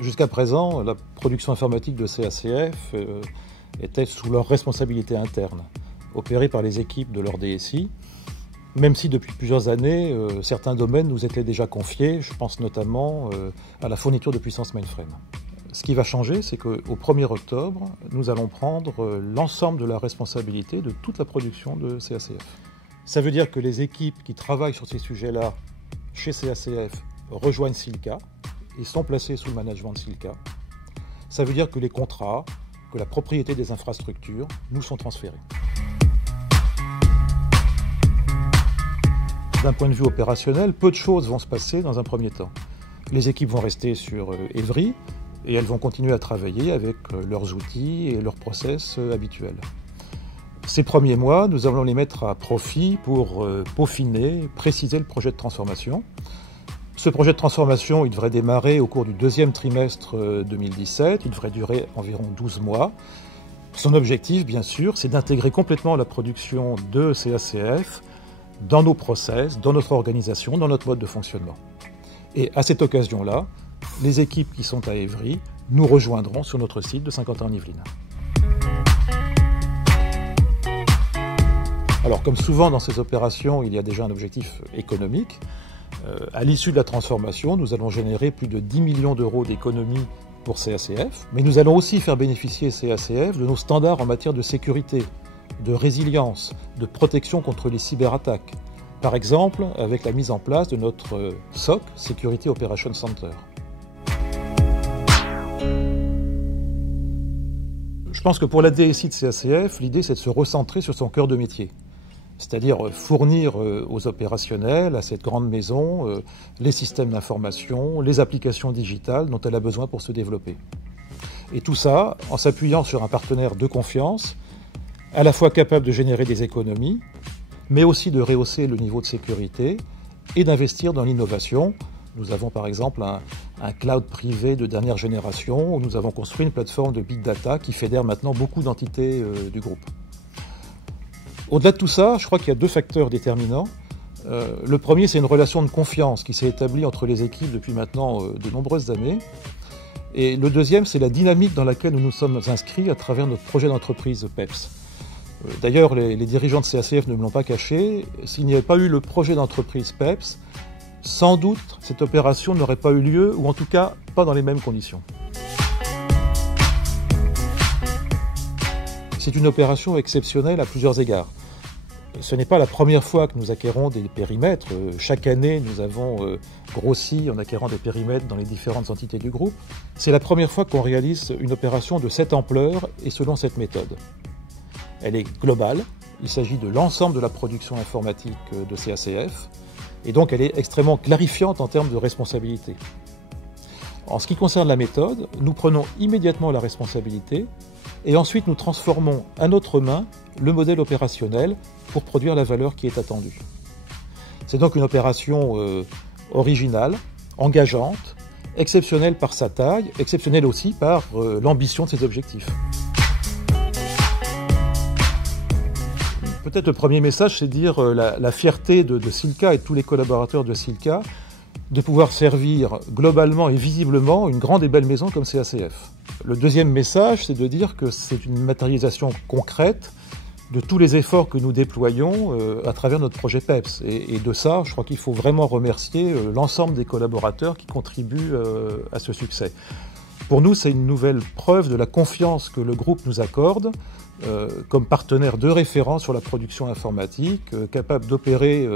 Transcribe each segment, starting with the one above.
Jusqu'à présent, la production informatique de CACF était sous leur responsabilité interne, opérée par les équipes de leur DSI, même si depuis plusieurs années, certains domaines nous étaient déjà confiés, je pense notamment à la fourniture de puissance mainframe. Ce qui va changer, c'est qu'au 1er octobre, nous allons prendre l'ensemble de la responsabilité de toute la production de CACF. Ça veut dire que les équipes qui travaillent sur ces sujets-là chez CACF rejoignent Silca et sont placées sous le management de Silca. Ça veut dire que les contrats, que la propriété des infrastructures nous sont transférés. D'un point de vue opérationnel, peu de choses vont se passer dans un premier temps. Les équipes vont rester sur Évry et elles vont continuer à travailler avec leurs outils et leurs process habituels. Ces premiers mois, nous allons les mettre à profit pour peaufiner, préciser le projet de transformation. Ce projet de transformation, il devrait démarrer au cours du 2e trimestre 2017, il devrait durer environ 12 mois. Son objectif, bien sûr, c'est d'intégrer complètement la production de CACF dans nos process, dans notre organisation, dans notre mode de fonctionnement. Et à cette occasion-là, les équipes qui sont à Évry nous rejoindront sur notre site de Saint-Quentin-en-Yvelines. Alors, comme souvent dans ces opérations, il y a déjà un objectif économique. À l'issue de la transformation, nous allons générer plus de 10 millions d'euros d'économies pour CACF, mais nous allons aussi faire bénéficier CACF de nos standards en matière de sécurité, de résilience, de protection contre les cyberattaques. Par exemple, avec la mise en place de notre SOC, Security Operations Center. Je pense que pour la DSI de CACF, l'idée c'est de se recentrer sur son cœur de métier. C'est-à-dire fournir aux opérationnels, à cette grande maison, les systèmes d'information, les applications digitales dont elle a besoin pour se développer. Et tout ça en s'appuyant sur un partenaire de confiance, à la fois capable de générer des économies, mais aussi de rehausser le niveau de sécurité et d'investir dans l'innovation. Nous avons par exemple un cloud privé de dernière génération où nous avons construit une plateforme de big data qui fédère maintenant beaucoup d'entités du groupe. Au-delà de tout ça, je crois qu'il y a 2 facteurs déterminants. Le premier, c'est une relation de confiance qui s'est établie entre les équipes depuis maintenant de nombreuses années. Et le deuxième, c'est la dynamique dans laquelle nous nous sommes inscrits à travers notre projet d'entreprise PEPS. D'ailleurs, les dirigeants de CACF ne me l'ont pas caché. S'il n'y avait pas eu le projet d'entreprise PEPS, sans doute cette opération n'aurait pas eu lieu, ou en tout cas pas dans les mêmes conditions. C'est une opération exceptionnelle à plusieurs égards. Ce n'est pas la première fois que nous acquérons des périmètres. Chaque année, nous avons grossi en acquérant des périmètres dans les différentes entités du groupe. C'est la première fois qu'on réalise une opération de cette ampleur et selon cette méthode. Elle est globale, il s'agit de l'ensemble de la production informatique de CACF, et donc elle est extrêmement clarifiante en termes de responsabilité. En ce qui concerne la méthode, nous prenons immédiatement la responsabilité, et ensuite nous transformons à notre main le modèle opérationnel pour produire la valeur qui est attendue. C'est donc une opération originale, engageante, exceptionnelle par sa taille, exceptionnelle aussi par l'ambition de ses objectifs. Peut-être le premier message, c'est de dire la fierté de Silca et de tous les collaborateurs de Silca de pouvoir servir globalement et visiblement une grande et belle maison comme CACF. Le deuxième message, c'est de dire que c'est une matérialisation concrète de tous les efforts que nous déployons à travers notre projet PEPS. Et de ça, je crois qu'il faut vraiment remercier l'ensemble des collaborateurs qui contribuent à ce succès. Pour nous, c'est une nouvelle preuve de la confiance que le groupe nous accorde comme partenaire de référence sur la production informatique, capable d'opérer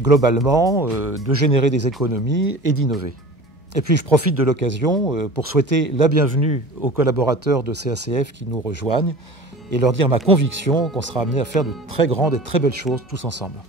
globalement, de générer des économies et d'innover. Et puis je profite de l'occasion pour souhaiter la bienvenue aux collaborateurs de CACF qui nous rejoignent et leur dire ma conviction qu'on sera amené à faire de très grandes et très belles choses tous ensemble.